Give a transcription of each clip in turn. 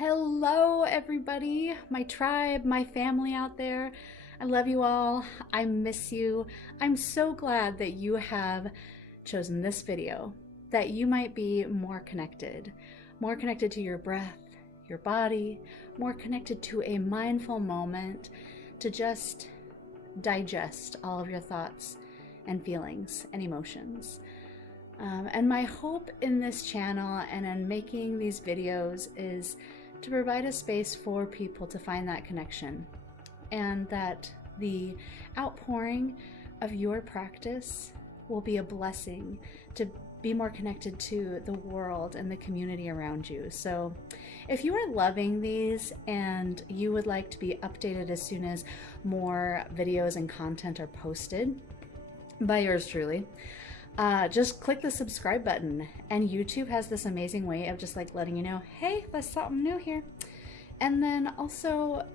Hello, everybody, my tribe, my family out there. I love you all. I miss you. I'm so glad that you have chosen this video, that you might be more connected to your breath, your body, more connected to a mindful moment to just digest all of your thoughts and feelings and emotions. And my hope in this channel and in making these videos is to provide a space for people to find that connection, and that the outpouring of your practice will be a blessing to be more connected to the world and the community around you. So if you are loving these and you would like to be updated as soon as more videos and content are posted by yours truly, just click the subscribe button, and YouTube has this amazing way of just like letting you know, hey, there's something new here. And then also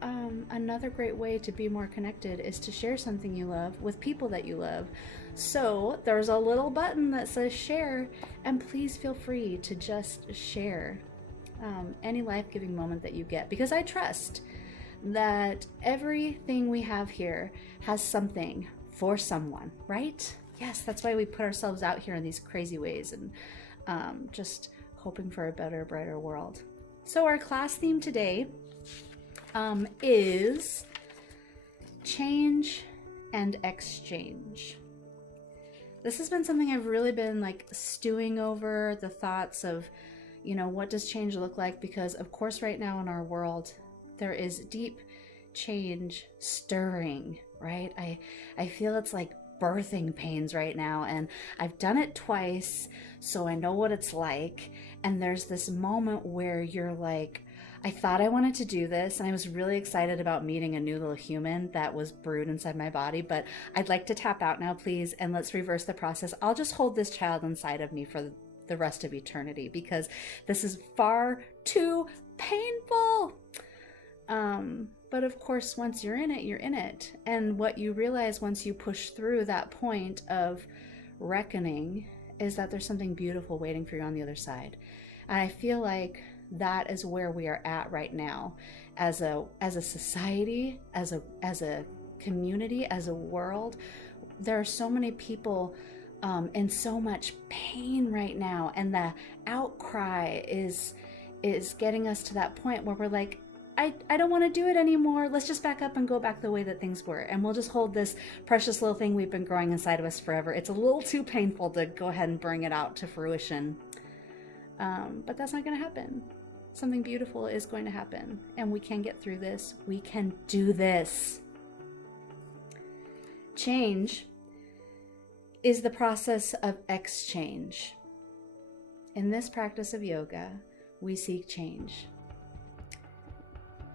another great way to be more connected is to share something you love with people that you love. So there's a little button that says share, and please feel free to just share any life-giving moment that you get, because I trust that everything we have here has something for someone, right? Yes, that's why we put ourselves out here in these crazy ways, and just hoping for a better, brighter world. So our class theme today is change and exchange. This has been something I've really been like stewing over, the thoughts of, what does change look like? Because of course right now in our world, there is deep change stirring, right? I feel it's like birthing pains right now, and I've done it twice, so I know what it's like. And there's this moment where you're like, I thought I wanted to do this, and I was really excited about meeting a new little human that was brewed inside my body, but I'd like to tap out now, please, and let's reverse the process. I'll just hold this child inside of me for the rest of eternity, because this is far too painful. But of course, once you're in it, you're in it. And what you realize once you push through that point of reckoning is that there's something beautiful waiting for you on the other side. And I feel like that is where we are at right now as a society, as a community, as a world. There are so many people in so much pain right now, and the outcry is getting us to that point where we're like, I don't want to do it anymore. Let's just back up and go back the way that things were. And we'll just hold this precious little thing we've been growing inside of us forever. It's a little too painful to go ahead and bring it out to fruition. But that's not going to happen. Something beautiful is going to happen. And we can get through this. We can do this. Change is the process of exchange. In this practice of yoga, we seek change.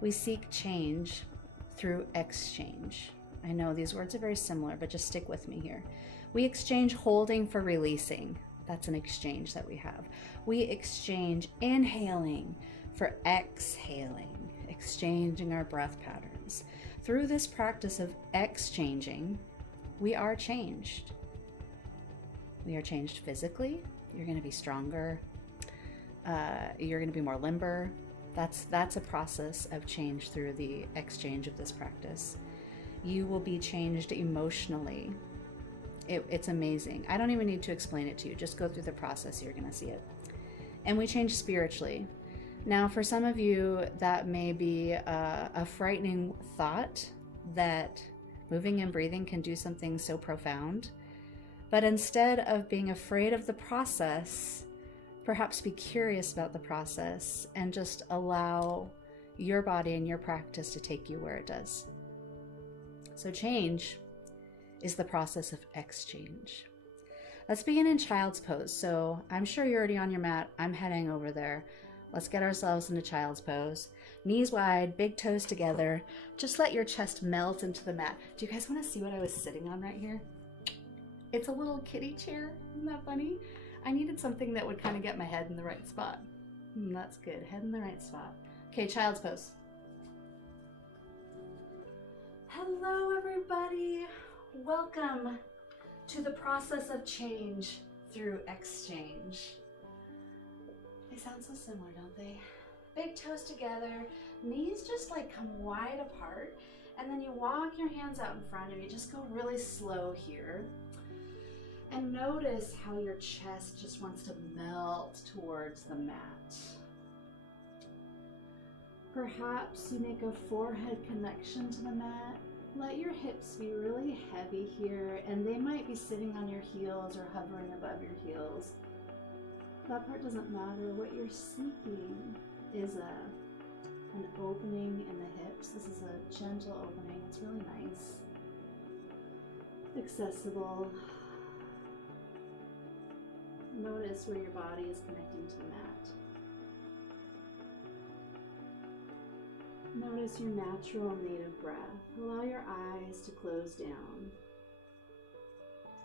We seek change through exchange. I know these words are very similar, but just stick with me here. We exchange holding for releasing. That's an exchange that we have. We exchange inhaling for exhaling, exchanging our breath patterns. Through this practice of exchanging, we are changed. We are changed physically. You're going to be stronger. You're going to be more limber. That's a process of change through the exchange of this practice. You will be changed emotionally. It's amazing. I don't even need to explain it to you. Just go through the process. You're going to see it. And we change spiritually. Now, for some of you, that may be a frightening thought that moving and breathing can do something so profound. But instead of being afraid of the process, perhaps be curious about the process and just allow your body and your practice to take you where it does. So change is the process of exchange. Let's begin in child's pose. So I'm sure you're already on your mat. I'm heading over there. Let's get ourselves into child's pose. Knees wide, big toes together. Just let your chest melt into the mat. Do you guys want to see what I was sitting on right here? It's a little kitty chair. Isn't that funny? I needed something that would kind of get my head in the right spot. That's good. Head in the right spot. Okay, child's pose. Hello, everybody. Welcome to the process of change through exchange. They sound so similar, don't they? Big toes together, knees just like come wide apart, and then you walk your hands out in front of you. Just go really slow here. And notice how your chest just wants to melt towards the mat. Perhaps you make a forehead connection to the mat. Let your hips be really heavy here, and they might be sitting on your heels or hovering above your heels. That part doesn't matter. What you're seeking is an opening in the hips. This is a gentle opening. It's really nice. Accessible. Notice where your body is connecting to the mat. Notice your natural native breath. Allow your eyes to close down.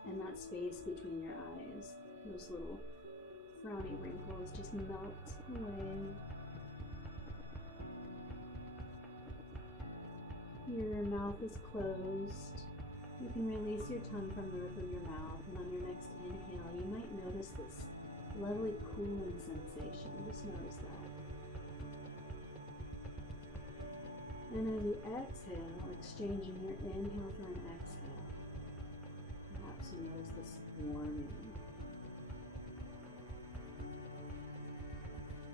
And that space between your eyes, those little frowny wrinkles, just melt away. Your mouth is closed. You can release your tongue from the roof of your mouth, and on your next inhale, you might notice this lovely cooling sensation. Just notice that. And as you exhale, exchanging your inhale for an exhale, perhaps you notice this warming.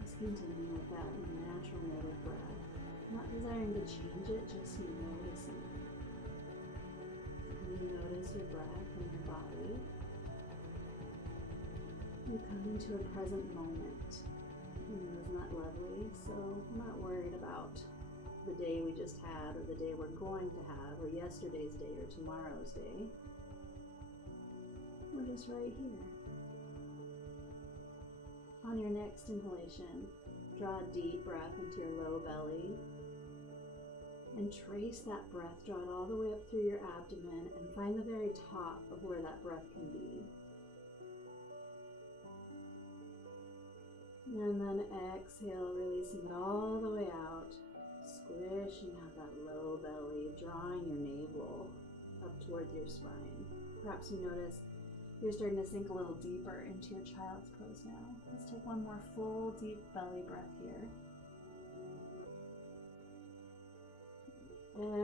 Just continue with that natural native breath. Not desiring to change it, just noticing. And you notice your breath and your body. You come into a present moment. And isn't that lovely? So I'm not worried about the day we just had, or the day we're going to have, or yesterday's day, or tomorrow's day. We're just right here. On your next inhalation, draw a deep breath into your low belly, and trace that breath, draw it all the way up through your abdomen, and find the very top of where that breath can be. And then exhale, releasing it all the way out. Squishing out that low belly, drawing your navel up towards your spine. Perhaps you notice you're starting to sink a little deeper into your child's pose now. Let's take one more full, deep belly breath here.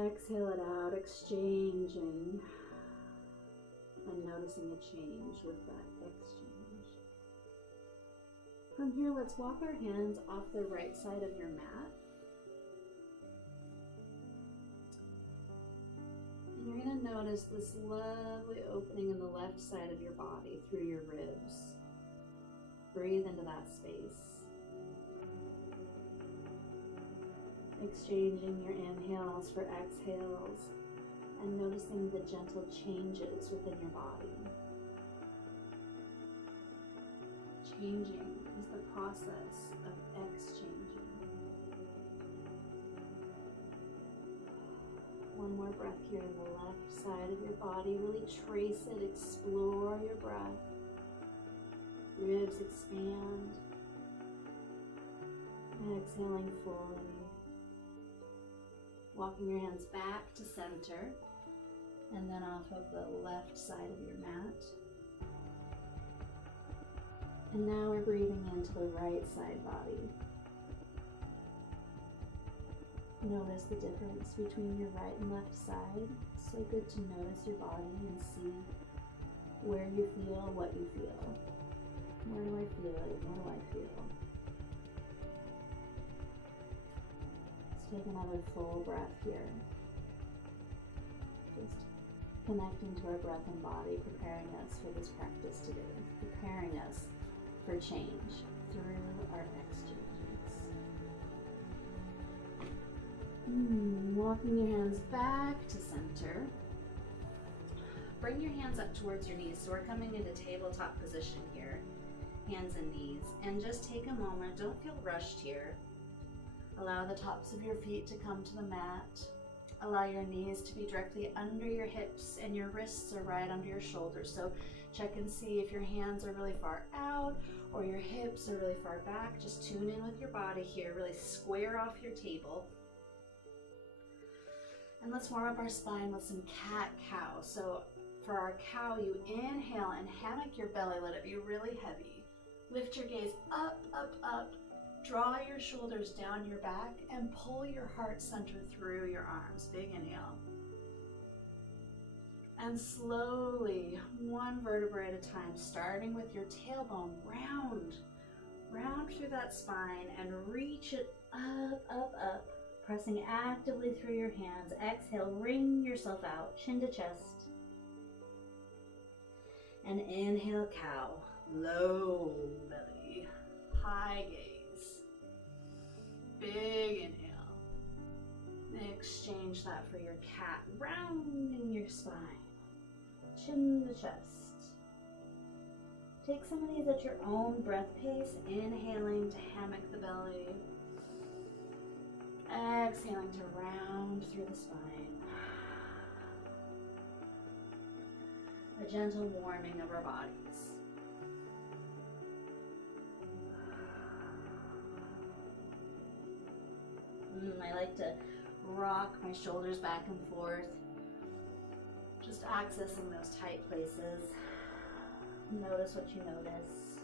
Exhale it out, exchanging and noticing a change with that exchange. From here, let's walk our hands off the right side of your mat. You're going to notice this lovely opening in the left side of your body through your ribs. Breathe into that space. Exchanging your inhales for exhales and noticing the gentle changes within your body. Changing is the process of exchanging. One more breath here in the left side of your body. Really trace it, explore your breath. Ribs expand. Exhaling fully. Walking your hands back to center, and then off of the left side of your mat. And now we're breathing into the right side body. Notice the difference between your right and left side. So good to notice your body and see where you feel, what you feel. Where do I feel it? What do I feel? Let's take another full breath here. Just connecting to our breath and body, preparing us for this practice today. Preparing us for change through our exchanges. Walking your hands back to center. Bring your hands up towards your knees. So we're coming into tabletop position here. Hands and knees. And just take a moment. Don't feel rushed here. Allow the tops of your feet to come to the mat. Allow your knees to be directly under your hips and your wrists are right under your shoulders. So check and see if your hands are really far out or your hips are really far back. Just tune in with your body here. Really square off your table. And let's warm up our spine with some cat-cow. So for our cow, you inhale and hammock your belly. Let it be really heavy. Lift your gaze up, up, up. Draw your shoulders down your back and pull your heart center through your arms. Big inhale. And slowly, one vertebra at a time, starting with your tailbone, round through that spine and reach it up, up, up, pressing actively through your hands. Exhale, wring yourself out, chin to chest. And inhale, cow, low belly, high gaze. Big inhale. Exchange that for your cat, rounding your spine, chin to chest. Take some of these at your own breath pace, inhaling to hammock the belly, exhaling to round through the spine. A gentle warming of our bodies. I like to rock my shoulders back and forth, just accessing those tight places. Notice what you notice.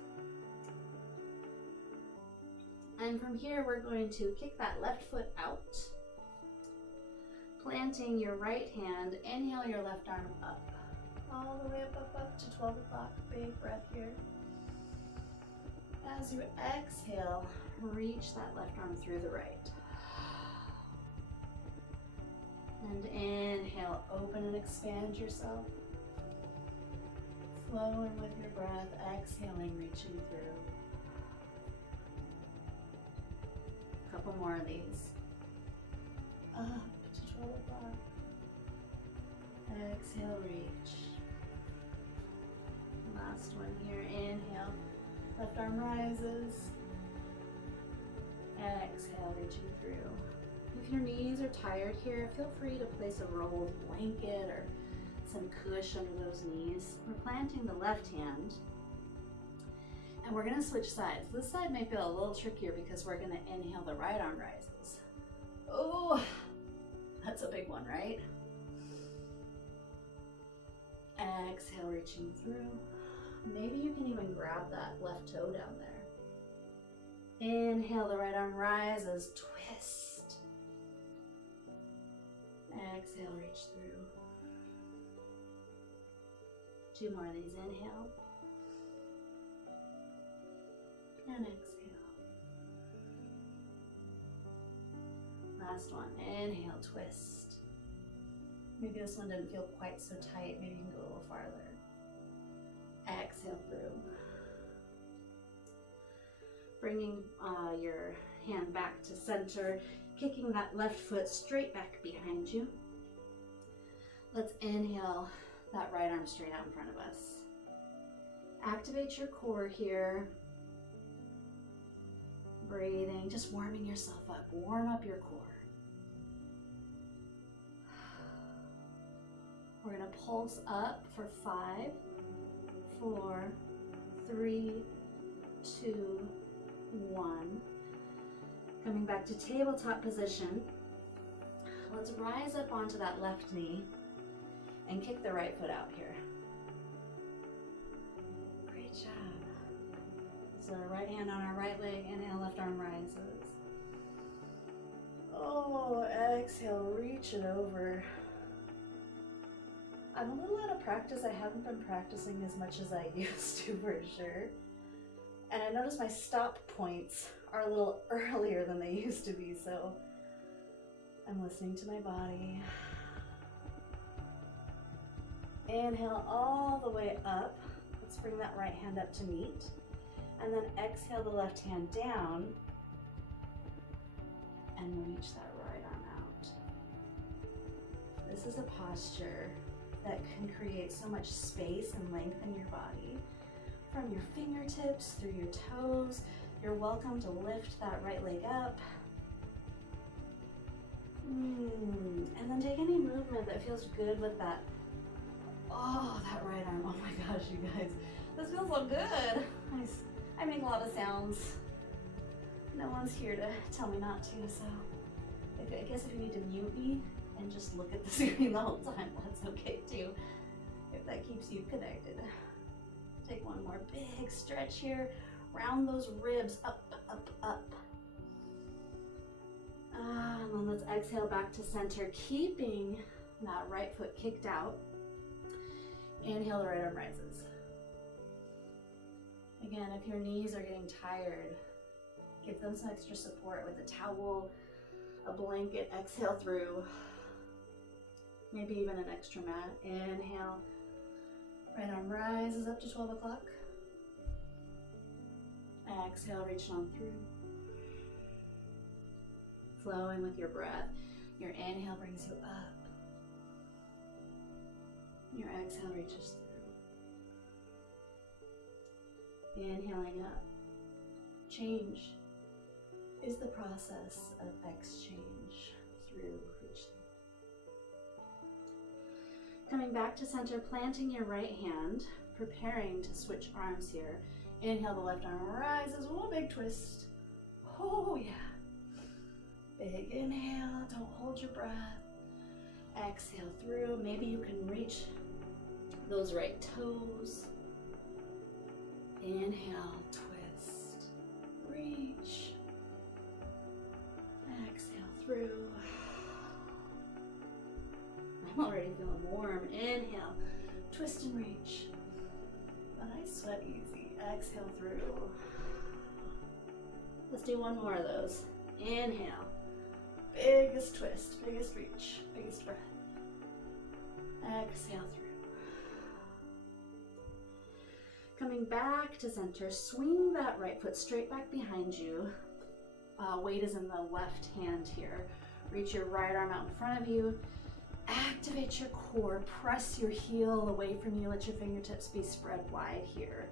And from here, we're going to kick that left foot out, planting your right hand. Inhale your left arm up, all the way up, up, up to 12 o'clock. Big breath here. As you exhale, reach that left arm through the right. And inhale, open and expand yourself. Flowing with your breath, exhaling, reaching through. A couple more of these. Up to 12 o'clock. Exhale, reach. Last one here, inhale. Left arm rises. Exhale, reaching through. If your knees are tired here, feel free to place a rolled blanket or some cush under those knees. We're planting the left hand and we're going to switch sides. This side may feel a little trickier because we're going to inhale, the right arm rises. Oh, that's a big one, right? Exhale, reaching through. Maybe you can even grab that left toe down there. Inhale, the right arm rises, twist. Exhale, reach through. Two more of these. Inhale. And exhale. Last one. Inhale, twist. Maybe this one didn't feel quite so tight. Maybe you can go a little farther. Exhale through. Bringing your hand back to center. Kicking that left foot straight back behind you. Let's inhale that right arm straight out in front of us. Activate your core here. Breathing, just warming yourself up. Warm up your core. We're going to pulse up for 5, 4, 3, 2, 1. Coming back to tabletop position. Let's rise up onto that left knee and kick the right foot out here. Great job. So right hand on our right leg, inhale, left arm rises. Oh, exhale, reach it over. I'm a little out of practice. I haven't been practicing as much as I used to, for sure. And I notice my stop points are a little earlier than they used to be, so I'm listening to my body. Inhale all the way up. Let's bring that right hand up to meet. And then exhale the left hand down and reach that right arm out. This is a posture that can create so much space and length in your body. From your fingertips through your toes, you're welcome to lift that right leg up. And then take any movement that feels good with that. Oh, that right arm. Oh my gosh, you guys. This feels so good. I make a lot of sounds. No one's here to tell me not to, so I guess if you need to mute me and just look at the screen the whole time, that's okay too, if that keeps you connected. Take one more big stretch here. Round those ribs up, up, up. exhale back to center, keeping that right foot kicked out. Inhale, the right arm rises. Again, if your knees are getting tired, give them some extra support with a towel, a blanket. Exhale through. Maybe even an extra mat. Inhale, right arm rises up to 12 o'clock. Exhale, reach on through. Flowing with your breath. Your inhale brings you up. Your exhale reaches through. Inhaling up. Change is the process of exchange through reach. Coming back to center, planting your right hand, preparing to switch arms here. Inhale, the left arm rises. Whoa, big twist. Oh, yeah. Big inhale, don't hold your breath. Exhale through. Maybe you can reach those right toes. Inhale, twist, reach. Exhale through. I'm already feeling warm. Inhale, twist and reach. But I sweat easy. Exhale through. Let's do one more of those. Inhale. Biggest twist, biggest reach, biggest breath. Exhale through. Coming back to center, swing that right foot straight back behind you. Weight is in the left hand here. Reach your right arm out in front of you. Activate your core. Press your heel away from you. Let your fingertips be spread wide here.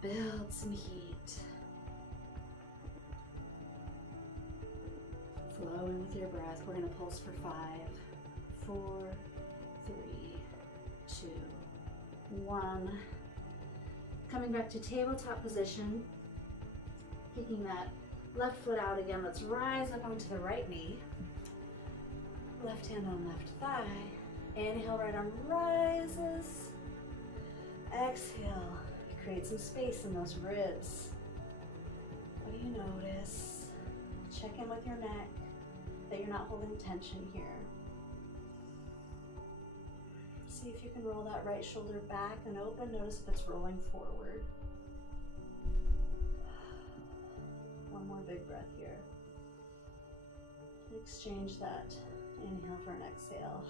Build some heat. Flowing with your breath. We're going to pulse for 5, 4, 3, 2, 1. Coming back to tabletop position. Kicking that left foot out again. Let's rise up onto the right knee. Left hand on left thigh. Inhale, right arm rises. Exhale. Create some space in those ribs. What do you notice? Check in with your neck, that you're not holding tension here. See if you can roll that right shoulder back and open. Notice if it's rolling forward. One more big breath here. Exchange that inhale for an exhale.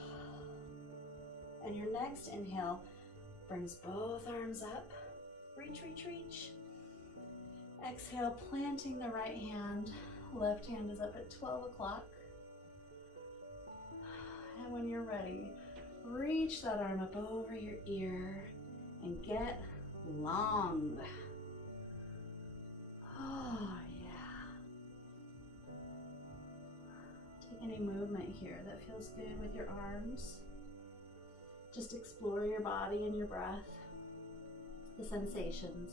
And your next inhale brings both arms up. Reach, reach, reach. Exhale, planting the right hand. Left hand is up at 12 o'clock. And when you're ready, reach that arm up over your ear and get long. Oh, yeah. Take any movement here that feels good with your arms. Just explore your body and your breath, the sensations.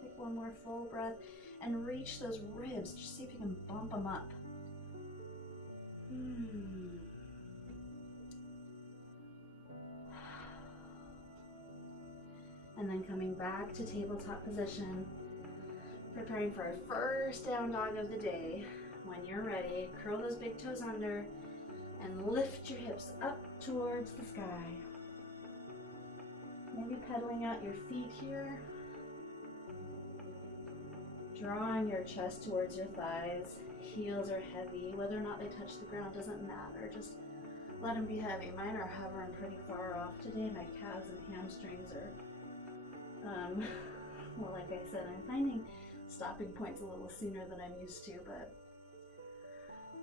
Take one more full breath and reach those ribs. Just see if you can bump them up. And then coming back to tabletop position, preparing for our first down dog of the day. When you're ready, curl those big toes under and lift your hips up towards the sky. Maybe pedaling out your feet here. Drawing your chest towards your thighs. Heels are heavy. Whether or not they touch the ground doesn't matter. Just let them be heavy. Mine are hovering pretty far off today. My calves and hamstrings are, well, like I said, I'm finding stopping points a little sooner than I'm used to, but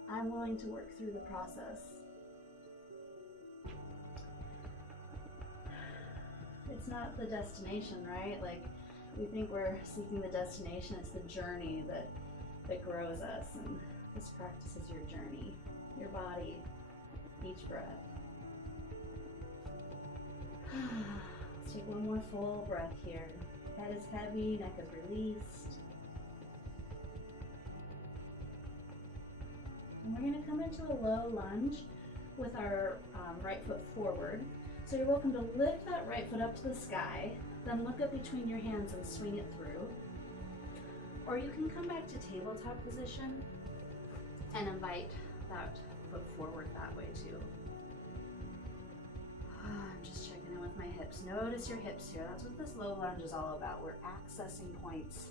I'm willing to work through the process. It's not the destination, right? Like, we think we're seeking the destination. It's the journey that grows us, and this practice is your journey, your body, each breath. Let's take one more full breath here. Head is heavy, neck is released. And we're going to come into a low lunge with our right foot forward. So you're welcome to lift that right foot up to the sky, then look up between your hands and swing it through. Or you can come back to tabletop position and invite that foot forward that way too. I'm just checking in with my hips. Notice your hips here. That's what this low lunge is all about. We're accessing points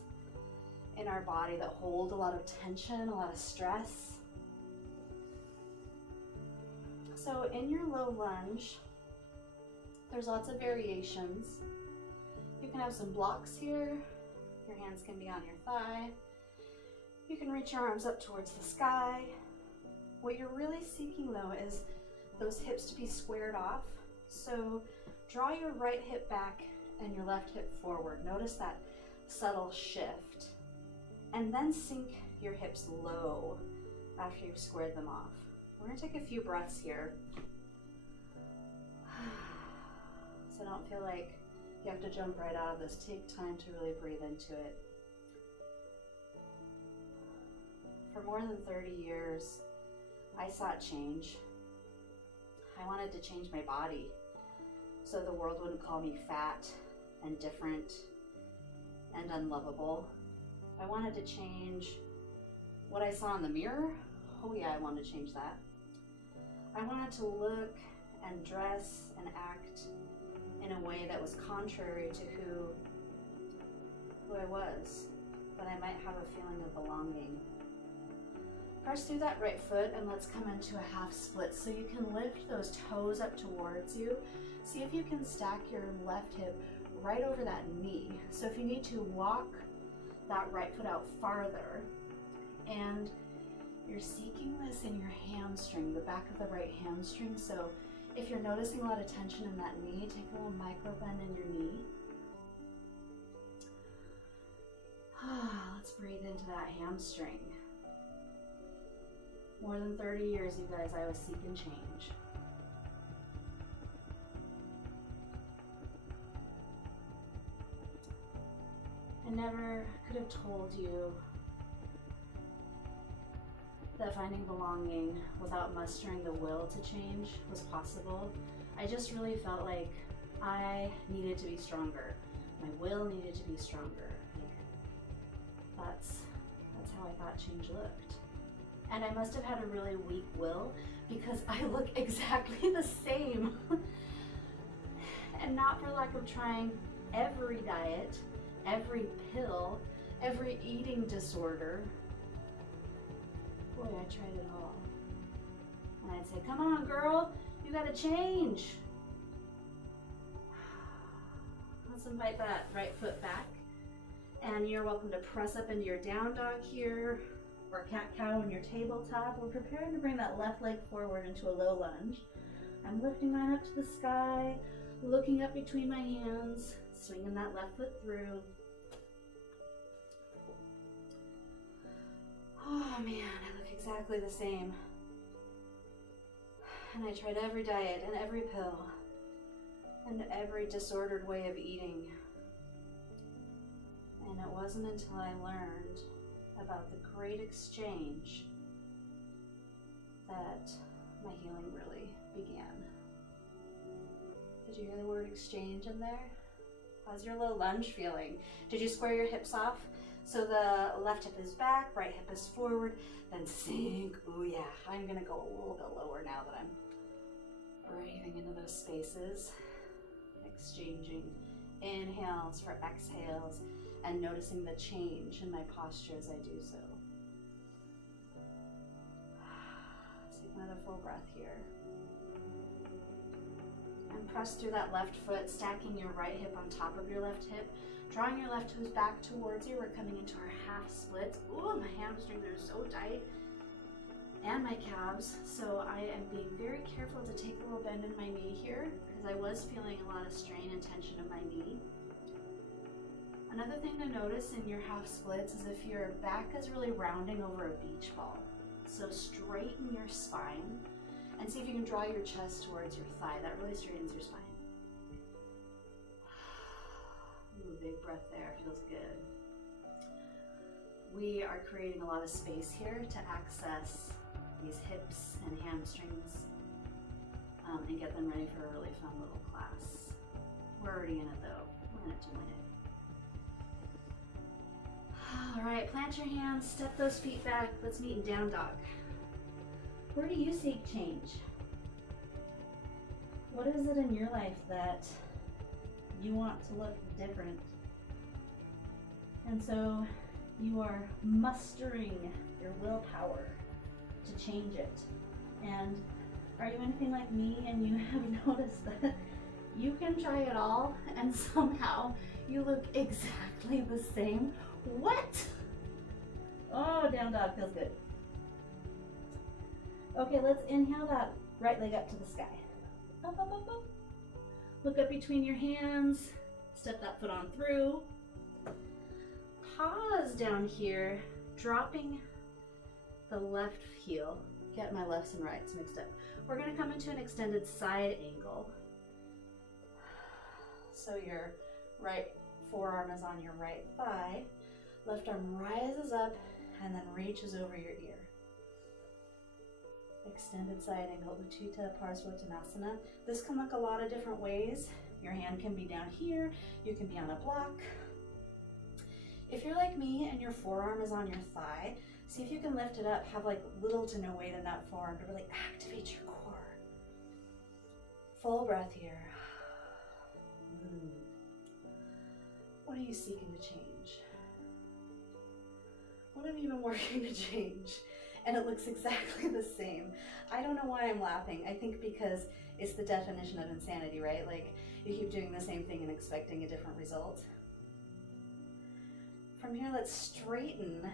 in our body that hold a lot of tension, a lot of stress. So in your low lunge, there's lots of variations. You can have some blocks here. Your hands can be on your thigh. You can reach your arms up towards the sky. What you're really seeking though is those hips to be squared off. So draw your right hip back and your left hip forward. Notice that subtle shift. And then sink your hips low after you've squared them off. We're gonna take a few breaths here. So don't feel like you have to jump right out of this. Take time to really breathe into it. For more than 30 years, I sought change. I wanted to change my body so the world wouldn't call me fat and different and unlovable. I wanted to change what I saw in the mirror. Oh yeah, I wanted to change that. I wanted to look and dress and act in a way that was contrary to who I was, but I might have a feeling of belonging. Press through that right foot and let's come into a half split. So you can lift those toes up towards you. See if you can stack your left hip right over that knee. So if you need to, walk that right foot out farther. And you're seeking this in your hamstring, the back of the right hamstring. So if you're noticing a lot of tension in that knee, take a little micro bend in your knee. Let's breathe into that hamstring. More than 30 years, you guys, I was seeking change. I never could have told you that finding belonging without mustering the will to change was possible. I just really felt like I needed to be stronger. My will needed to be stronger. That's how I thought change looked. And I must have had a really weak will because I look exactly the same. And not for lack of trying every diet, every pill, every eating disorder. Boy, I tried it all. And I'd say, come on, girl, you gotta change. Let's invite that right foot back. And you're welcome to press up into your down dog here, or cat-cow in your tabletop. We're preparing to bring that left leg forward into a low lunge. I'm lifting mine up to the sky, looking up between my hands, swinging that left foot through. Oh man, I look exactly the same. And I tried every diet and every pill and every disordered way of eating. And it wasn't until I learned about the great exchange that my healing really began. Did you hear the word exchange in there? How's your low lunge feeling? Did you square your hips off? So the left hip is back, right hip is forward, then sink. Oh yeah, I'm gonna go a little bit lower now that I'm breathing into those spaces. Exchanging inhales for exhales and noticing the change in my posture as I do so. Take another full breath here. And press through that left foot, stacking your right hip on top of your left hip. Drawing your left toes back towards you. We're coming into our half splits. Ooh, my hamstrings are so tight. And my calves. So I am being very careful to take a little bend in my knee here because I was feeling a lot of strain and tension in my knee. Another thing to notice in your half splits is if your back is really rounding over a beach ball. So straighten your spine and see if you can draw your chest towards your thigh. That really straightens your spine. Ooh, big breath there, feels good. We are creating a lot of space here to access these hips and hamstrings and get them ready for a really fun little class. We're already in it though. We're in it to win it. All right, plant your hands, step those feet back. Let's meet in down dog. Where do you seek change? What is it in your life that you want to look different? And so you are mustering your willpower to change it. And are you anything like me and you have noticed that you can try it all and somehow you look exactly the same? What? Oh, down dog feels good. Okay, let's inhale that right leg up to the sky. Up, up, up, up. Look up between your hands. Step that foot on through. Pause down here, dropping the left heel. Get my lefts and rights mixed up. We're gonna come into an extended side angle. So your right forearm is on your right thigh. Left arm rises up and then reaches over your ear. Extended side angle, Utthita Parsvottanasana. This can look a lot of different ways. Your hand can be down here, you can be on a block. If you're like me and your forearm is on your thigh, see if you can lift it up, have like little to no weight in that forearm to really activate your core. Full breath here. What are you seeking to change? What have you been working to change? And it looks exactly the same. I don't know why I'm laughing. I think because it's the definition of insanity, right? Like you keep doing the same thing and expecting a different result. From here, let's straighten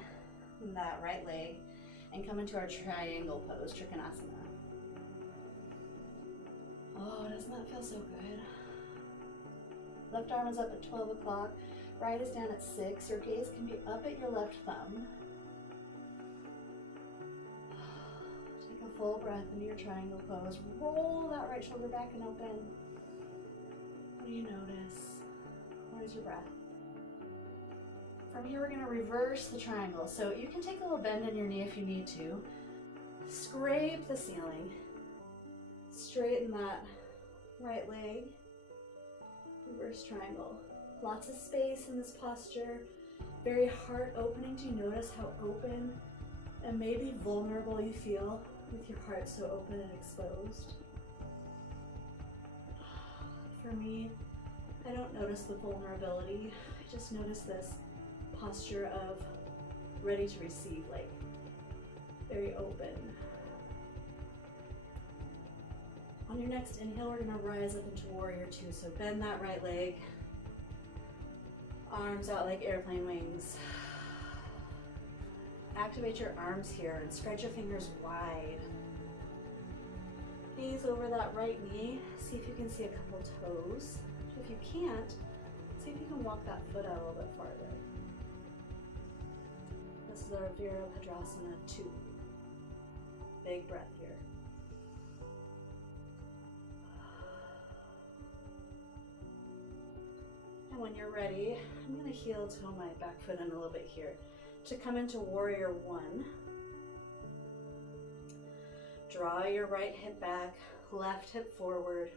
that right leg and come into our triangle pose, Trikonasana. Oh, doesn't that feel so good? Left arm is up at 12 o'clock, right is down at 6. Your gaze can be up at your left thumb. Take a full breath into your triangle pose. Roll that right shoulder back and open. What do you notice? Where's your breath? From here, we're going to reverse the triangle. So you can take a little bend in your knee if you need to. Scrape the ceiling. Straighten that right leg. Reverse triangle. Lots of space in this posture. Very heart opening. Do you notice how open and maybe vulnerable you feel with your heart so open and exposed? For me, I don't notice the vulnerability. I just notice this posture of ready to receive, like very open. On your next inhale, we're gonna rise up into warrior two. So bend that right leg, arms out like airplane wings. Activate your arms here and spread your fingers wide. Gaze over that right knee. See if you can see a couple toes. If you can't, see if you can walk that foot out a little bit farther. This is our Virabhadrasana 2. Big breath here. And when you're ready, I'm going to heel toe my back foot in a little bit here to come into warrior one. Draw your right hip back, left hip forward.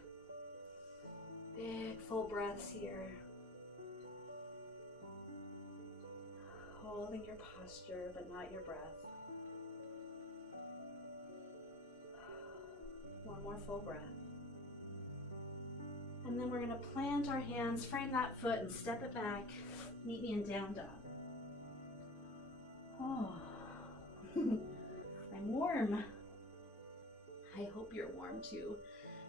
Big full breaths here. Holding your posture, but not your breath. One more full breath. And then we're going to plant our hands, frame that foot, and step it back. Meet me in down dog. Oh, I'm warm. I hope you're warm too.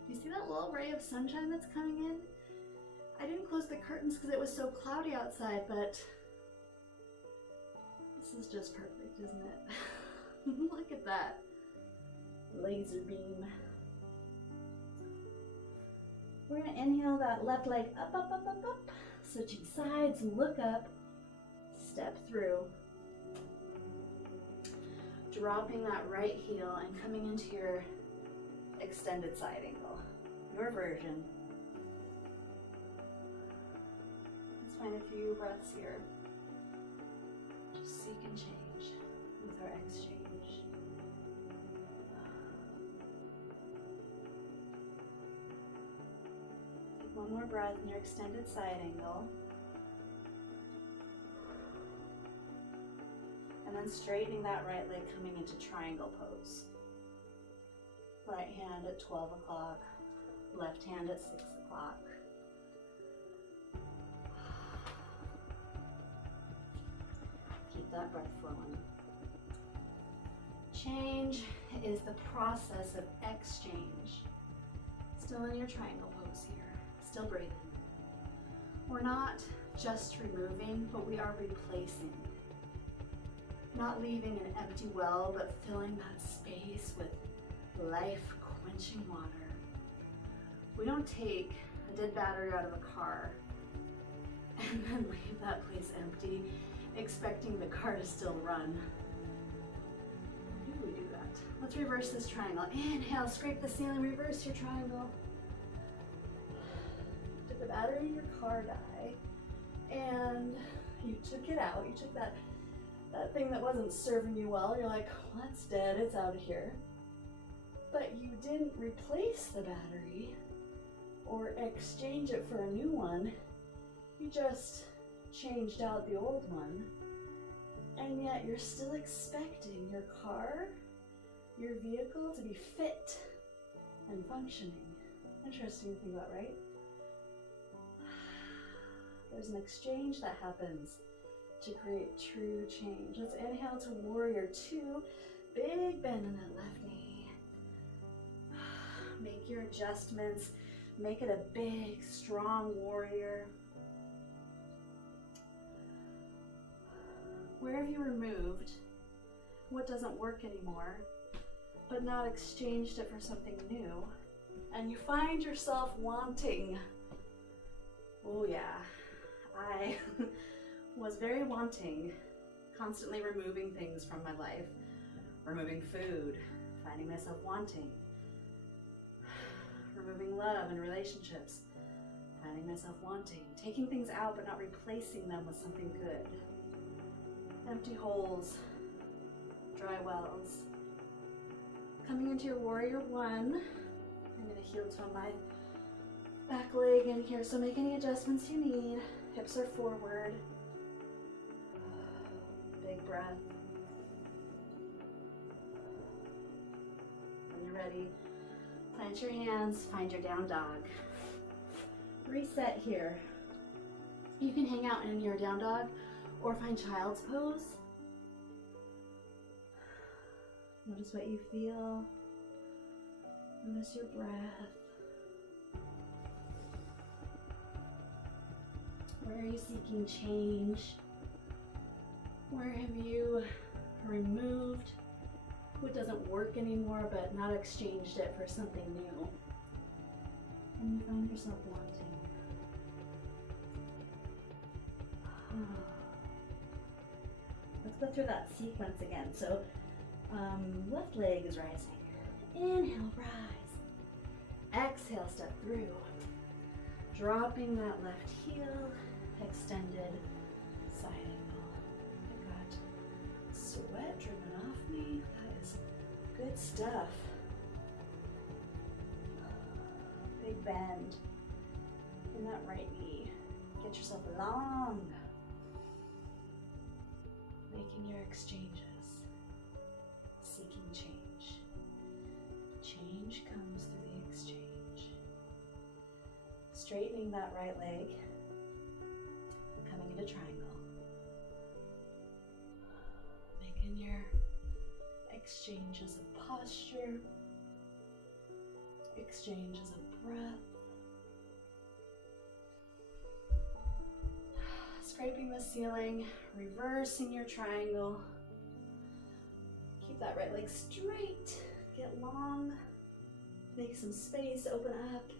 Do you see that little ray of sunshine that's coming in? I didn't close the curtains because it was so cloudy outside, but this is just perfect, isn't it? Look at that laser beam. We're going to inhale that left leg up, up, up, up, up. Switching sides, look up, step through. Dropping that right heel and coming into your extended side angle. Your version. Let's find a few breaths here. Just seek and change with our exchange. One more breath in your extended side angle. And then straightening that right leg, coming into triangle pose. Right hand at 12 o'clock, left hand at 6 o'clock. Keep that breath flowing. Change is the process of exchange. Still in your triangle pose here, still breathing. We're not just removing, but we are replacing. Not leaving an empty well, but filling that space with life-quenching water. We don't take a dead battery out of a car and then leave that place empty, expecting the car to still run. Why do we do that? Let's reverse this triangle. Inhale, scrape the ceiling, reverse your triangle. Did the battery in your car die? And you took it out, you took that thing that wasn't serving you well, you're like, well, that's dead, it's out of here. But you didn't replace the battery or exchange it for a new one. You just changed out the old one. And yet you're still expecting your car, your vehicle to be fit and functioning. Interesting to think about, right? There's an exchange that happens to create true change. Let's inhale to warrior two. Big bend in that left knee. Make your adjustments. Make it a big, strong warrior. Where have you removed what doesn't work anymore, but not exchanged it for something new? And you find yourself wanting. Oh yeah, I was very wanting, constantly removing things from my life, removing food, finding myself wanting, removing love and relationships, finding myself wanting, taking things out but not replacing them with something good. Empty holes, dry wells. Coming into your warrior one, I'm going to heel toe my back leg in here, so make any adjustments you need. Hips are forward. Big breath. When you're ready, plant your hands, find your down dog. Reset here. You can hang out in your down dog or find child's pose. Notice what you feel. Notice your breath. Where are you seeking change? Where have you removed what doesn't work anymore but not exchanged it for something new? And you find yourself wanting. Let's go through that sequence again. So left leg is rising. Inhale, rise. Exhale, step through. Dropping that left heel, extended side angle. I got sweat dripping off me. That is good stuff. Big bend in that right knee. Get yourself long. Making your exchanges. Seeking change. Change comes through the exchange. Straightening that right leg. Coming into triangle. Making your exchanges of posture. Exchanges of breath. Scraping the ceiling, reversing your triangle. Keep that right leg straight, get long, make some space, open up.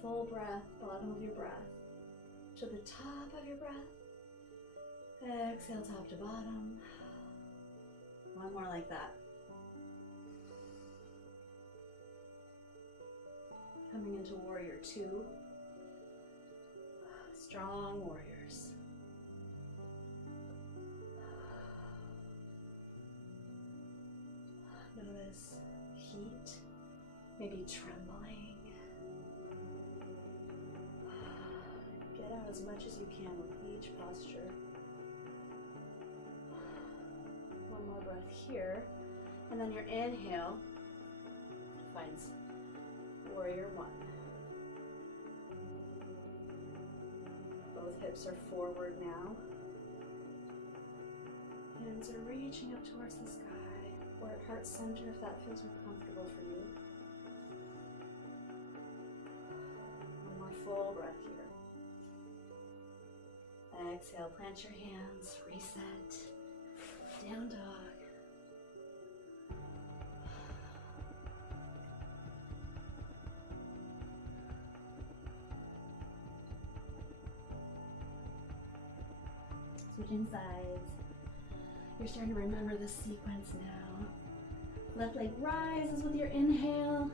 Full breath, bottom of your breath to the top of your breath. Exhale, top to bottom. One more like that. Coming into warrior two. Strong warriors. Notice heat, maybe trembling, out as much as you can with each posture. One more breath here. And then your inhale finds warrior one. Both hips are forward now. Hands are reaching up towards the sky, or at heart center if that feels more comfortable for you. One more full breath here. Exhale, plant your hands, reset, down dog. Switching sides. You're starting to remember the sequence now. Left leg rises with your inhale.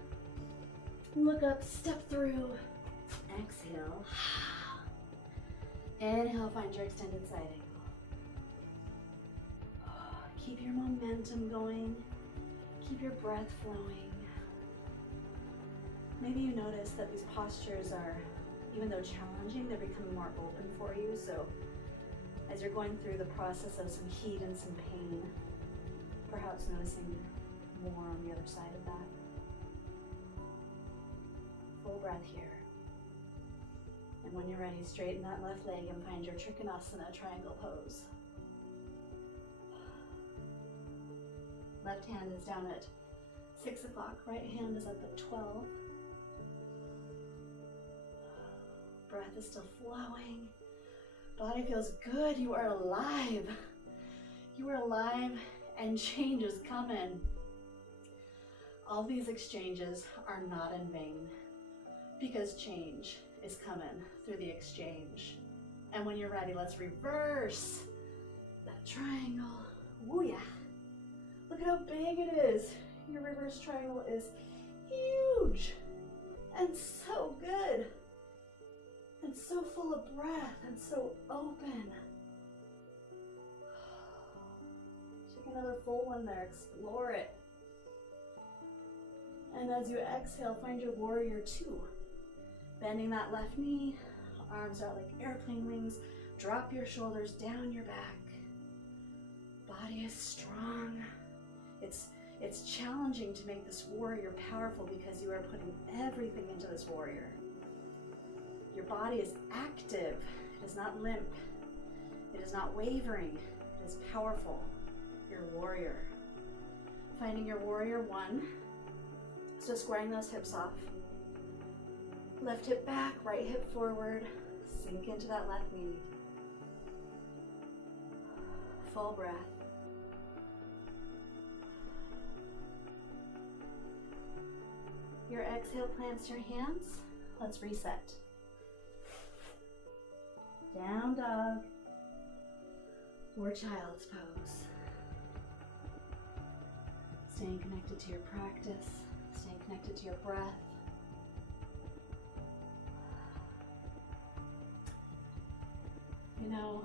Look up, step through. Exhale. Inhale, find your extended side angle. Keep your momentum going. Keep your breath flowing. Maybe you notice that these postures are, even though challenging, they're becoming more open for you. So as you're going through the process of some heat and some pain, perhaps noticing more on the other side of that. Full breath here. And when you're ready, straighten that left leg and find your Trikonasana triangle pose. Left hand is down at 6 o'clock, right hand is up at 12. Breath is still flowing. Body feels good. You are alive. You are alive and change is coming. All these exchanges are not in vain because change is coming through the exchange. And when you're ready, let's reverse that triangle. Woo yeah. Look at how big it is. Your reverse triangle is huge and so good. And so full of breath and so open. Take another full one there, explore it. And as you exhale, find your warrior two. Bending that left knee, arms out like airplane wings. Drop your shoulders down your back. Body is strong. It's challenging to make this warrior powerful because you are putting everything into this warrior. Your body is active. It is not limp. It is not wavering. It is powerful. Your warrior. Finding your warrior one. So squaring those hips off. Left hip back, right hip forward. Sink into that left knee. Full breath. Your exhale plants your hands. Let's reset. Down dog, or child's pose. Staying connected to your practice, staying connected to your breath. You know,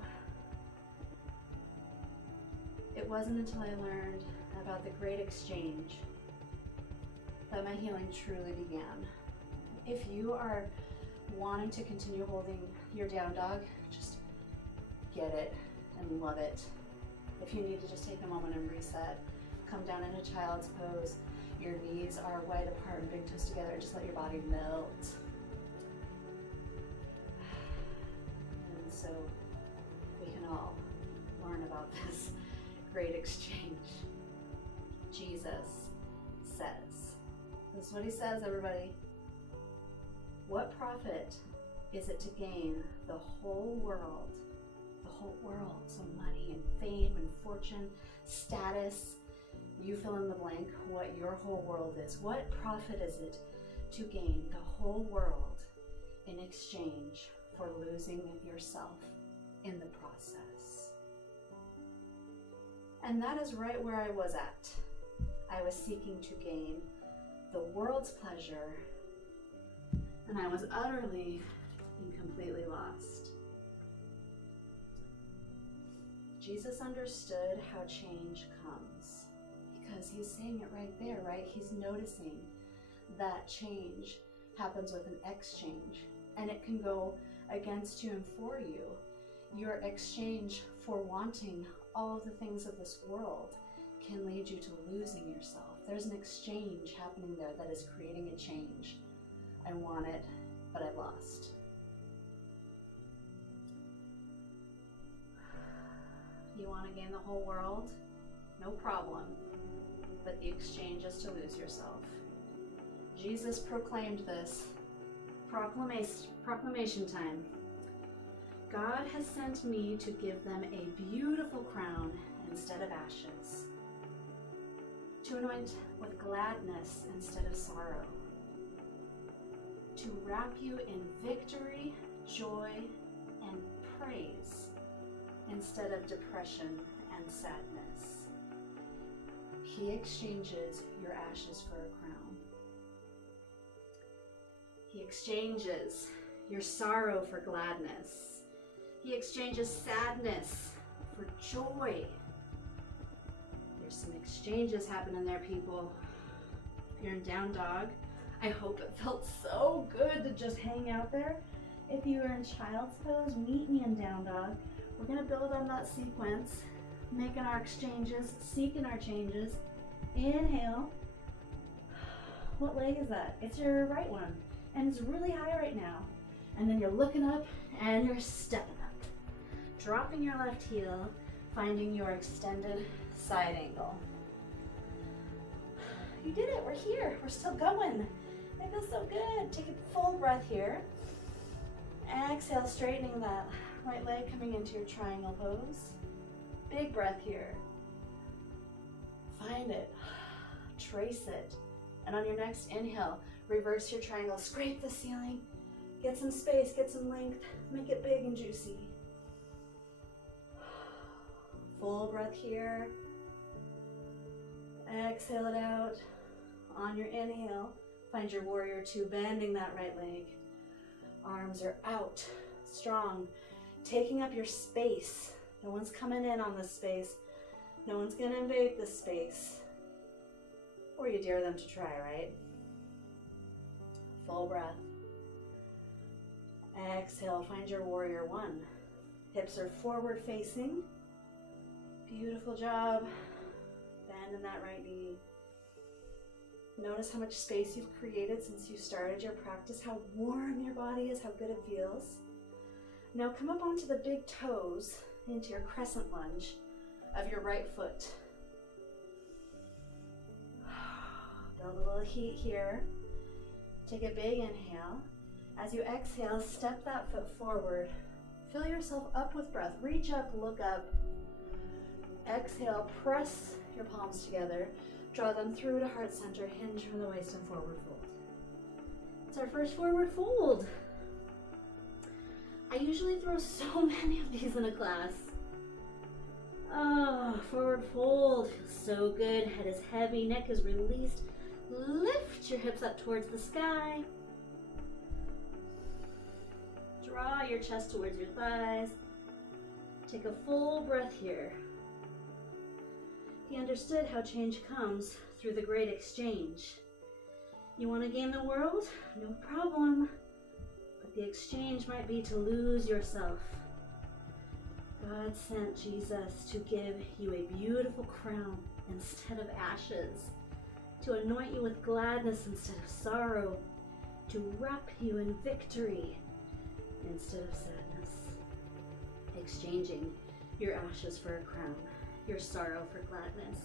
it wasn't until I learned about the great exchange that my healing truly began. If you are wanting to continue holding your down dog, just get it and love it. If you need to just take a moment and reset, come down in a child's pose. Your knees are wide apart and big toes together, and just let your body melt. And so we can all learn about this great exchange. Jesus says, this is what he says, everybody. What profit is it to gain the whole world? The whole world. So money and fame and fortune, status, you fill in the blank what your whole world is. What profit is it to gain the whole world in exchange for losing yourself in the process? And that is right where I was at. I was seeking to gain the world's pleasure, and I was utterly and completely lost. Jesus understood how change comes because he's saying it right there, right? He's noticing that change happens with an exchange, and it can go against you and for you. Your exchange for wanting all of the things of this world can lead you to losing yourself. There's an exchange happening there that is creating a change. I want it, but I've lost. You want to gain the whole world? No problem. But the exchange is to lose yourself. Jesus proclaimed this. Proclamation time. God has sent me to give them a beautiful crown instead of ashes, to anoint with gladness instead of sorrow, to wrap you in victory, joy, and praise instead of depression and sadness. He exchanges your ashes for a crown. He exchanges your sorrow for gladness. He exchanges sadness for joy. There's some exchanges happening there, people. If you're in down dog, I hope it felt so good to just hang out there. If you are in child's pose, meet me in down dog. We're going to build on that sequence, making our exchanges, seeking our changes. Inhale. What leg is that? It's your right one. And it's really high right now. And then you're looking up and you're stepping up. Dropping your left heel, finding your extended side angle. You did it, we're here, we're still going. It feels so good. Take a full breath here. Exhale, straightening that right leg, coming into your triangle pose. Big breath here. Find it, trace it. And on your next inhale, reverse your triangle, scrape the ceiling, get some space, get some length, make it big and juicy. Full breath here. Exhale it out. On your inhale, find your warrior two, bending that right leg. Arms are out, strong, taking up your space. No one's coming in on this space. No one's gonna invade this space. Or you dare them to try, right? Full breath. Exhale, find your warrior one. Hips are forward facing. Beautiful job. Bend in that right knee. Notice how much space you've created since you started your practice, how warm your body is, how good it feels. Now come up onto the big toes into your crescent lunge of your right foot. Build a little heat here. Take a big inhale. As you exhale, step that foot forward. Fill yourself up with breath. Reach up, look up. Exhale, press your palms together. Draw them through to heart center. Hinge from the waist and forward fold. It's our first forward fold. I usually throw so many of these in a class. Oh, forward fold. Feels so good. Head is heavy. Neck is released. Lift your hips up towards the sky. Draw your chest towards your thighs. Take a full breath here. He understood how change comes through the great exchange. You want to gain the world? No problem. But the exchange might be to lose yourself. God sent Jesus to give you a beautiful crown instead of ashes, to anoint you with gladness instead of sorrow, to wrap you in victory instead of sadness, exchanging your ashes for a crown, your sorrow for gladness,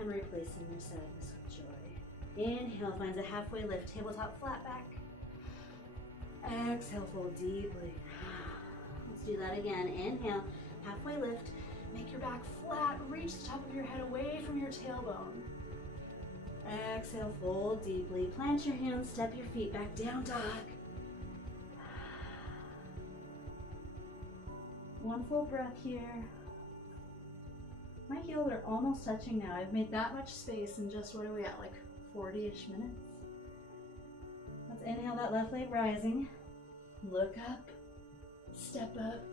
and replacing your sadness with joy. Inhale, finds a halfway lift, tabletop flat back. Exhale, fold deeply. Let's do that again. Inhale, halfway lift, make your back flat, reach the top of your head away from your tailbone. Exhale, fold deeply, plant your hands, step your feet back, down dog. One full breath here. My heels are almost touching now. I've made that much space in just, what are we at, like 40-ish minutes? Let's inhale that left leg rising. Look up, step up.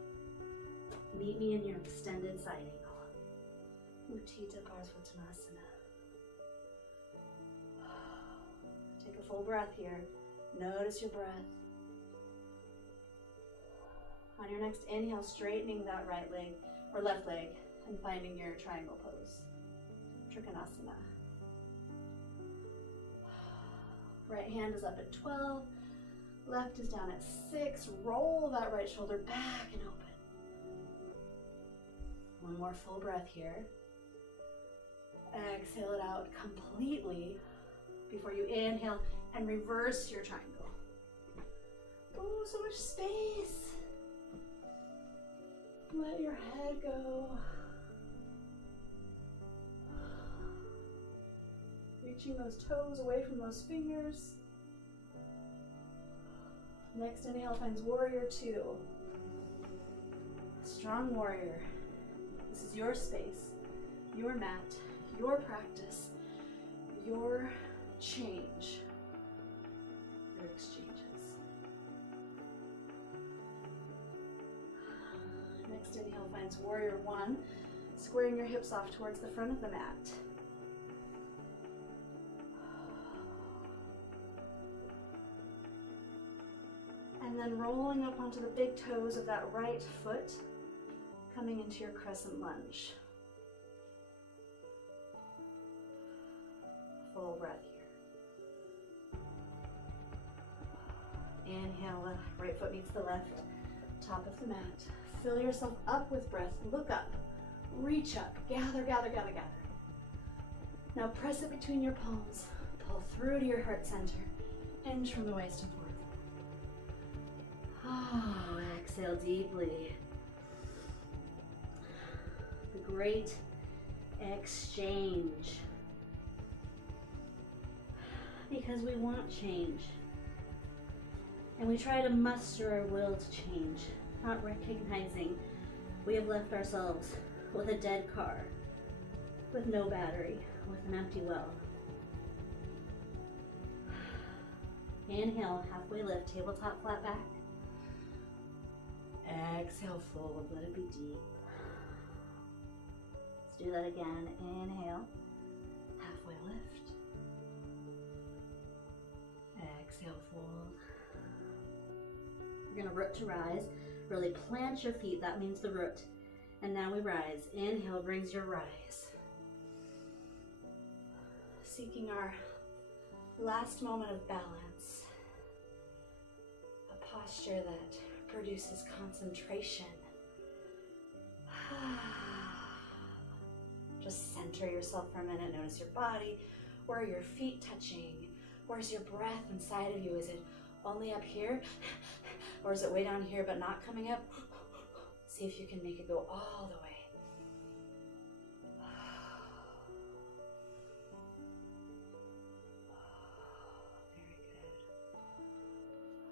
Meet me in your extended side angle. Utthita Parsvottanasana. Take a full breath here. Notice your breath. On your next inhale, straightening that right leg or left leg and finding your triangle pose. Trikonasana. Right hand is up at 12. Left is down at 6. Roll that right shoulder back and open. One more full breath here. Exhale it out completely before you inhale and reverse your triangle. Oh, so much space. Let your head go. Reaching those toes away from those fingers. Next inhale finds warrior 2. Strong warrior. This is your space, your mat, your practice, your change, your exchanges. Next inhale finds warrior 1, squaring your hips off towards the front of the mat. And then rolling up onto the big toes of that right foot, coming into your crescent lunge. Full breath here. Inhale, the right foot meets the left, top of the mat. Fill yourself up with breath. Look up, reach up, gather, gather, gather, gather. Now press it between your palms. Pull through to your heart center. Hinge from the waist and forth. Oh, exhale deeply. The great exchange. Because we want change. And we try to muster our will to change, not recognizing we have left ourselves with a dead car, with no battery, with an empty well. Inhale, halfway lift, tabletop flat back. Exhale, fold, let it be deep. Let's do that again. Inhale, halfway lift. Exhale, fold. We're gonna root to rise. Really plant your feet, that means the root. And now we rise. Inhale brings your rise. Seeking our last moment of balance. A posture that produces concentration. Just center yourself for a minute. Notice your body. Where are your feet touching? Where's your breath inside of you? Is it only up here? Or is it way down here but not coming up? See if you can make it go all the way. Very good.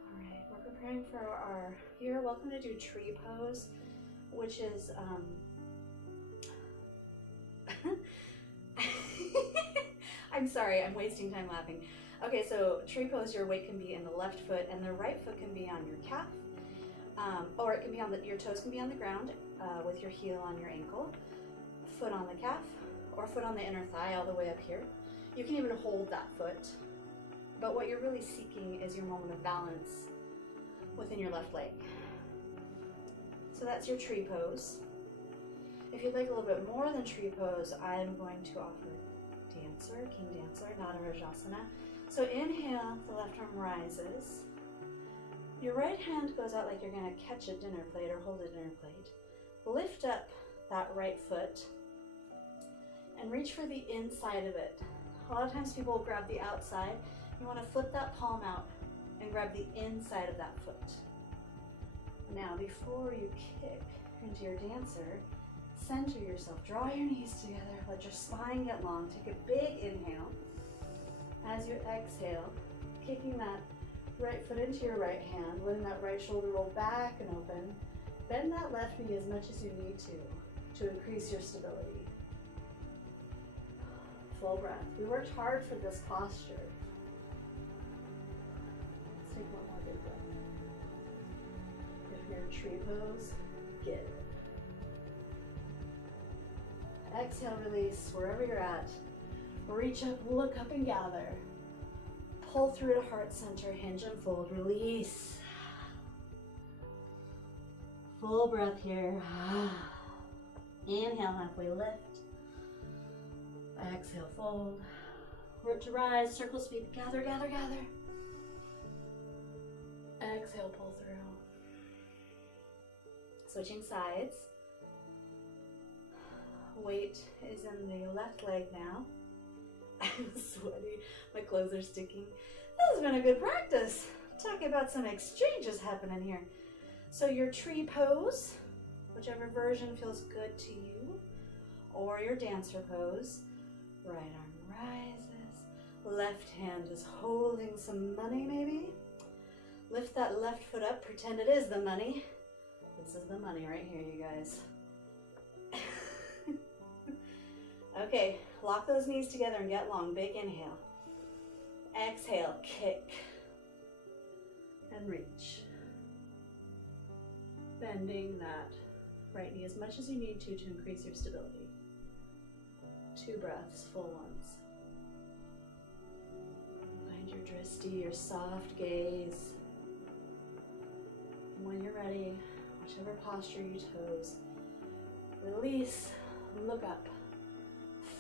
All right, we're preparing for our, you're welcome to do tree pose, which is, I'm sorry, I'm wasting time laughing. Okay, so tree pose, your weight can be in the left foot and the right foot can be on your calf. Or it can be on your toes can be on the ground with your heel on your ankle, foot on the calf, or foot on the inner thigh all the way up here. You can even hold that foot. But what you're really seeking is your moment of balance within your left leg. So that's your tree pose. If you'd like a little bit more than tree pose, I'm going to offer dancer, king dancer, Nada Rajasana. So inhale, the left arm rises. Your right hand goes out like you're gonna catch a dinner plate or hold a dinner plate. Lift up that right foot and reach for the inside of it. A lot of times people will grab the outside. You wanna flip that palm out and grab the inside of that foot. Now, before you kick into your dancer, center yourself, draw your knees together, let your spine get long. Take a big inhale. As you exhale, kicking that right foot into your right hand, letting that right shoulder roll back and open. Bend that left knee as much as you need to increase your stability. Full breath. We worked hard for this posture. Let's take one more big breath. If you're in tree pose, get it. Exhale, release wherever you're at. Reach up, look up and gather. Pull through to heart center, hinge and fold, release. Full breath here. Inhale, halfway lift. Exhale, fold. Root to rise, circle speed, gather, gather, gather. Exhale, pull through. Switching sides. Weight is in the left leg now. I'm sweaty, my clothes are sticking. This has been a good practice. Talk about some exchanges happening here. So your tree pose, whichever version feels good to you, or your dancer pose. Right arm rises, left hand is holding some money maybe. Lift that left foot up, pretend it is the money. This is the money right here, you guys. Okay, lock those knees together and get long. Big inhale. Exhale, kick. And reach. Bending that right knee as much as you need to increase your stability. 2 breaths, full ones. Find your drishti, your soft gaze. When you're ready, whichever posture you chose, release, look up,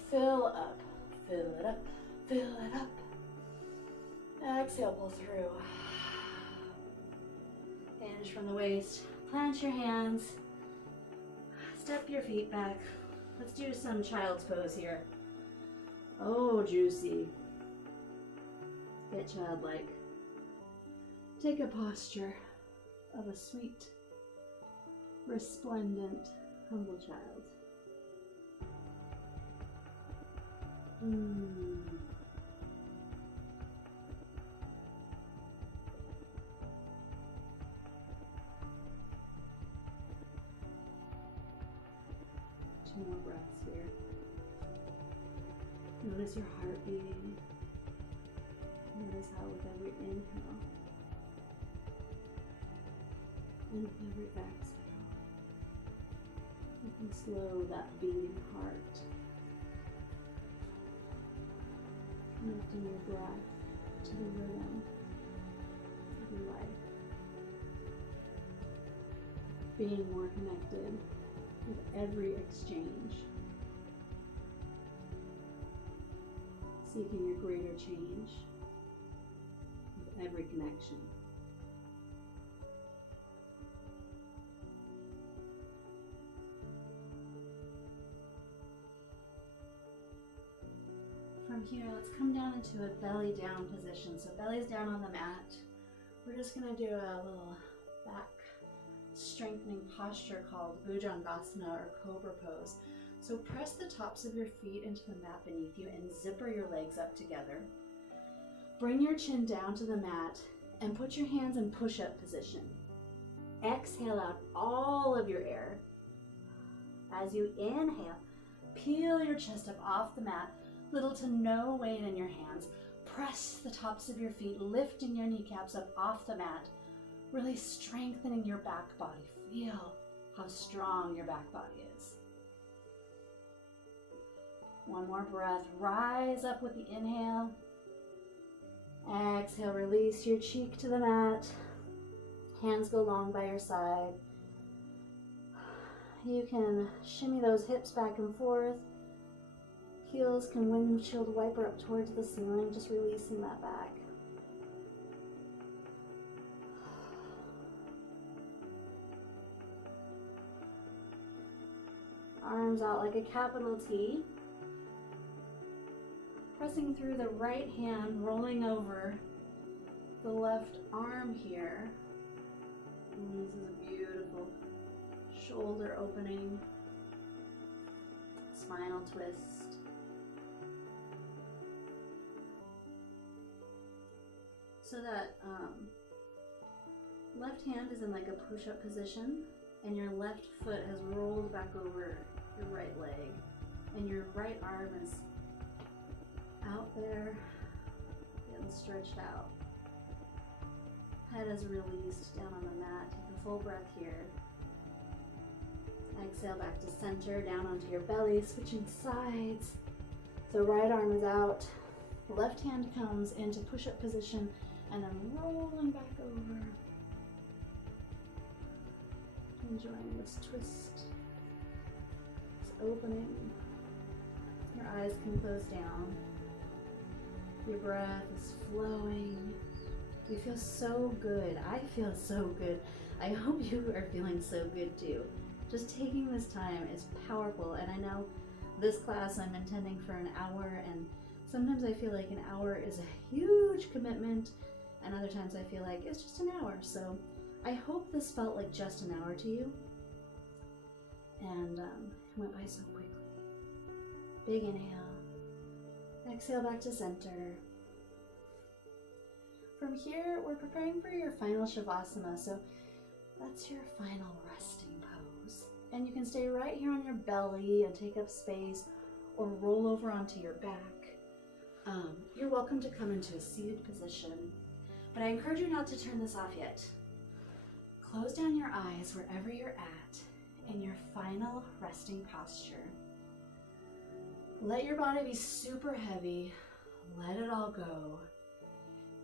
fill up, fill it up, fill it up. Exhale, pull through. Hinge from the waist, plant your hands, step your feet back. Let's do some child's pose here. Oh, juicy. Get childlike. Take a posture of a sweet, resplendent, humble child. Two more breaths here. Notice your heart beating. Notice how with every inhale and with every exhale, you can slow that beating heart. Connecting your breath to the rhythm of your life. Being more connected with every exchange. Seeking a greater change with every connection. From here, let's come down into a belly down position. So belly's down on the mat. We're just gonna do a little back strengthening posture called Bhujangasana or Cobra pose. So press the tops of your feet into the mat beneath you and zipper your legs up together. Bring your chin down to the mat and put your hands in push-up position. Exhale out all of your air. As you inhale, peel your chest up off the mat, little to no weight in your hands. Press the tops of your feet, lifting your kneecaps up off the mat, really strengthening your back body. Feel how strong your back body is. One more breath. Rise up with the inhale. Exhale, release your cheek to the mat. Hands go long by your side. You can shimmy those hips back and forth. Heels can windshield wiper up towards the ceiling, just releasing that back. Arms out like a capital T. Pressing through the right hand, rolling over the left arm here. And this is a beautiful shoulder opening, spinal twist. So that left hand is in like a push-up position, and your left foot has rolled back over your right leg, and your right arm is out there, getting stretched out. Head is released down on the mat. Take a full breath here. Exhale back to center, down onto your belly, switching sides. So right arm is out, left hand comes into push-up position, and then rolling back over. enjoying this twist, this opening. Your eyes can close down. Your breath is flowing. You feel so good. I feel so good. I hope you are feeling so good too. Just taking this time is powerful, and I know this class I'm intending for an hour, and sometimes I feel like an hour is a huge commitment, and other times I feel like it's just an hour. So I hope this felt like just an hour to you, and it went by so quickly. Big inhale, exhale back to center. From here, we're preparing for your final Shavasana, so that's your final resting pose. And you can stay right here on your belly and take up space, or roll over onto your back. You're welcome to come into a seated position, but I encourage you not to turn this off yet. Close down your eyes wherever you're at in your final resting posture. Let your body be super heavy. Let it all go.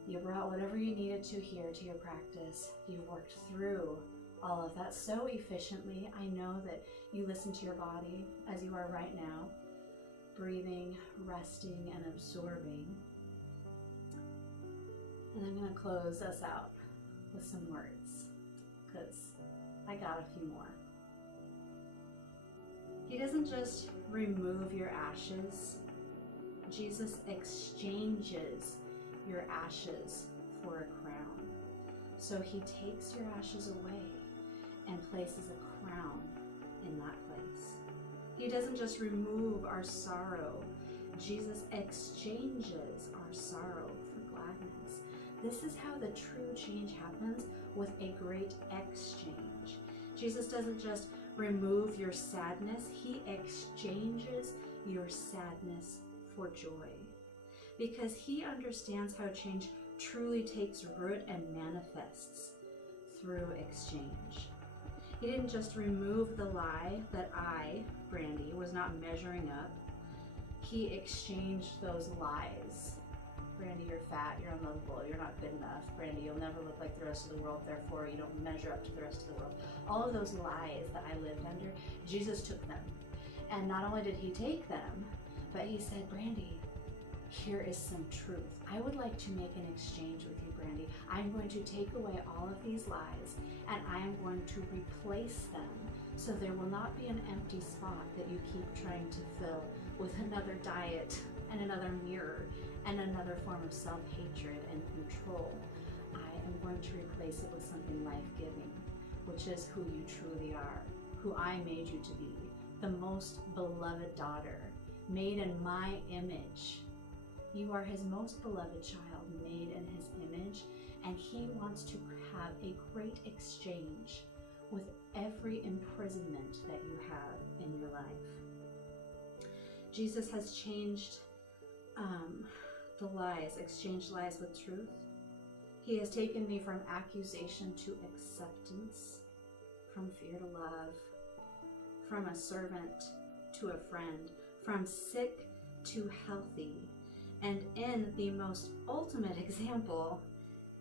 You brought whatever you needed to here to your practice. You worked through all of that so efficiently. I know that you listen to your body as you are right now, breathing, resting, and absorbing. And I'm going to close us out with some words, because I got a few more. He doesn't just remove your ashes. Jesus exchanges your ashes for a crown. So he takes your ashes away and places a crown in that place. He doesn't just remove our sorrow. Jesus exchanges our sorrow for gladness. This is how the true change happens, with a great exchange. Jesus doesn't just remove your sadness, he exchanges your sadness for joy. Because he understands how change truly takes root and manifests through exchange. He didn't just remove the lie that I, Brandi, was not measuring up. He exchanged those lies. Brandi, you're fat, you're unlovable, you're not good enough. Brandi, you'll never look like the rest of the world, therefore you don't measure up to the rest of the world. All of those lies that I lived under, Jesus took them. And not only did he take them, but he said, Brandi, here is some truth. I would like to make an exchange with you, Brandi. I'm going to take away all of these lies, and I am going to replace them, so there will not be an empty spot that you keep trying to fill with another diet and another mirror and another form of self-hatred and control. I am going to replace it with something life-giving, which is who you truly are, who I made you to be, the most beloved daughter, made in my image. You are his most beloved child, made in his image, and he wants to have a great exchange with every imprisonment that you have in your life. Jesus has changed the lies, exchanged lies with truth. He has taken me from accusation to acceptance, from fear to love, from a servant to a friend, from sick to healthy. And in the most ultimate example,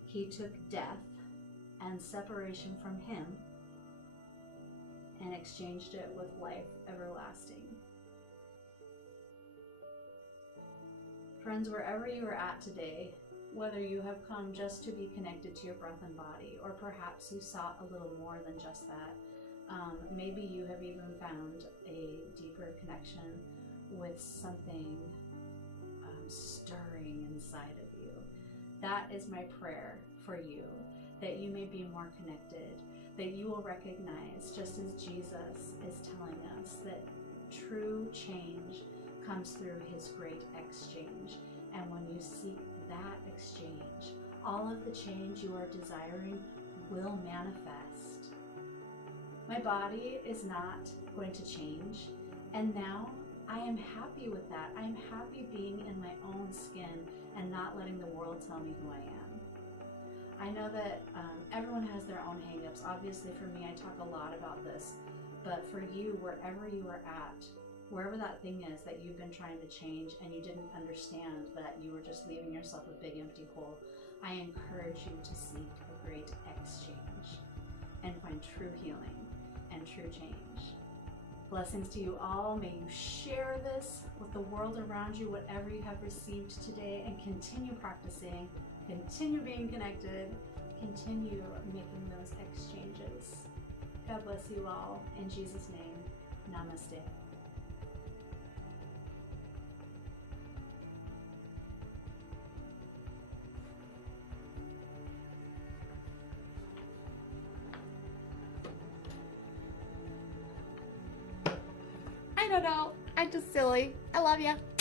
he took death and separation from him and exchanged it with life everlasting. Friends, wherever you are at today, whether you have come just to be connected to your breath and body, or perhaps you sought a little more than just that, maybe you have even found a deeper connection with something stirring inside of you. That is my prayer for you, that you may be more connected, that you will recognize, just as Jesus is telling us, that true change comes through his great exchange. And when you seek that exchange, all of the change you are desiring will manifest. My body is not going to change, and now I am happy with that. I am happy being in my own skin and not letting the world tell me who I am. I know that everyone has their own hangups. Obviously for me, I talk a lot about this, but for you, wherever you are at, wherever that thing is that you've been trying to change and you didn't understand that you were just leaving yourself a big empty hole, I encourage you to seek a great exchange and find true healing and true change. Blessings to you all. May you share this with the world around you, whatever you have received today, and continue practicing, continue being connected, continue making those exchanges. God bless you all. In Jesus' name, namaste. I don't know. I'm just silly. I love you.